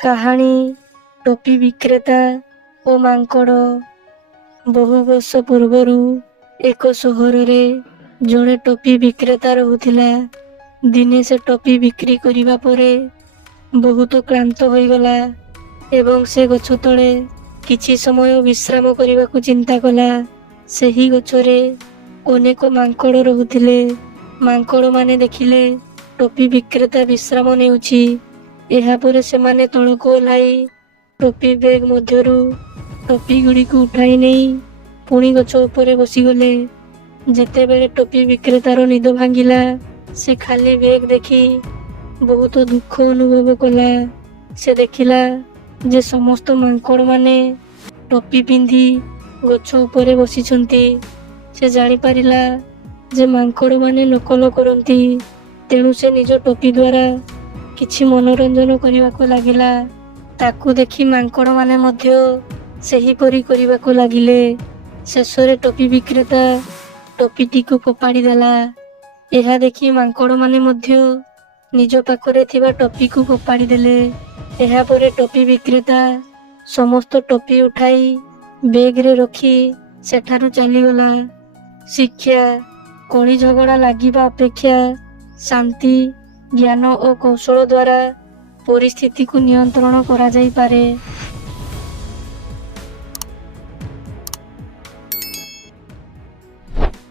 କାହାଣୀ ଟୋପି ବିକ୍ରେତା ଓ ମାଙ୍କଡ଼। ବହୁ ବର୍ଷ ପୂର୍ବରୁ ଏକ ସହରରେ ଜଣେ ଟୋପି ବିକ୍ରେତା ରହୁଥିଲା। ଦିନେ ସେ ଟୋପି ବିକ୍ରି କରିବା ପରେ ବହୁତ କ୍ଳାନ୍ତ ହୋଇଗଲା ଏବଂ ସେ ଗଛ ତଳେ କିଛି ସମୟ ବିଶ୍ରାମ କରିବାକୁ ଚିନ୍ତା କଲା। ସେହି ଗଛରେ ଅନେକ ମାଙ୍କଡ଼ ରହୁଥିଲେ। ମାଙ୍କଡ଼ମାନେ ଦେଖିଲେ ଟୋପି ବିକ୍ରେତା ବିଶ୍ରାମ ନେଉଛି। ଏହାପରେ ସେମାନେ ତଳକୁ ଓହ୍ଲାଇ ଟୋପି ବେଗ୍ ମଧ୍ୟରୁ ଟୋପି ଗୁଡ଼ିକୁ ଉଠାଇ ନେଇ ପୁଣି ଗଛ ଉପରେ ବସିଗଲେ। ଯେତେବେଳେ ଟୋପି ବିକ୍ରେତାର ନିଦ ଭାଙ୍ଗିଲା, ସେ ଖାଲି ବେଗ୍ ଦେଖି ବହୁତ ଦୁଃଖ ଅନୁଭବ କଲା। ସେ ଦେଖିଲା ଯେ ସମସ୍ତ ମାଙ୍କଡ଼ମାନେ ଟୋପି ପିନ୍ଧି ଗଛ ଉପରେ ବସିଛନ୍ତି। ସେ ଜାଣିପାରିଲା ଯେ ମାଙ୍କଡ଼ମାନେ ନକଲ କରନ୍ତି। ତେଣୁ ସେ ନିଜ ଟୋପି ଦ୍ୱାରା କିଛି ମନୋରଞ୍ଜନ କରିବାକୁ ଲାଗିଲା। ତାକୁ ଦେଖି ମାଙ୍କଡ଼ମାନେ ମଧ୍ୟ ସେହିପରି କରିବାକୁ ଲାଗିଲେ। ଶେଷରେ ଟୋପି ବିକ୍ରେତା ଟୋପିଟିକୁ ଫୋପାଡ଼ି ଦେଲା। ଏହା ଦେଖି ମାଙ୍କଡ଼ମାନେ ମଧ୍ୟ ନିଜ ପାଖରେ ଥିବା ଟୋପିକୁ ଫୋପାଡ଼ି ଦେଲେ। ଏହାପରେ ଟୋପି ବିକ୍ରେତା ସମସ୍ତ ଟୋପି ଉଠାଇ ବେଗରେ ରଖି ସେଠାରୁ ଚାଲିଗଲା। ଶିକ୍ଷା: କଳି ଝଗଡ଼ା ଲାଗିବା ଅପେକ୍ଷା ଶାନ୍ତି, ଜ୍ଞାନ ଓ କୌଶଳ ଦ୍ୱାରା ପରିସ୍ଥିତିକୁ ନିୟନ୍ତ୍ରଣ କରାଯାଇପାରେ।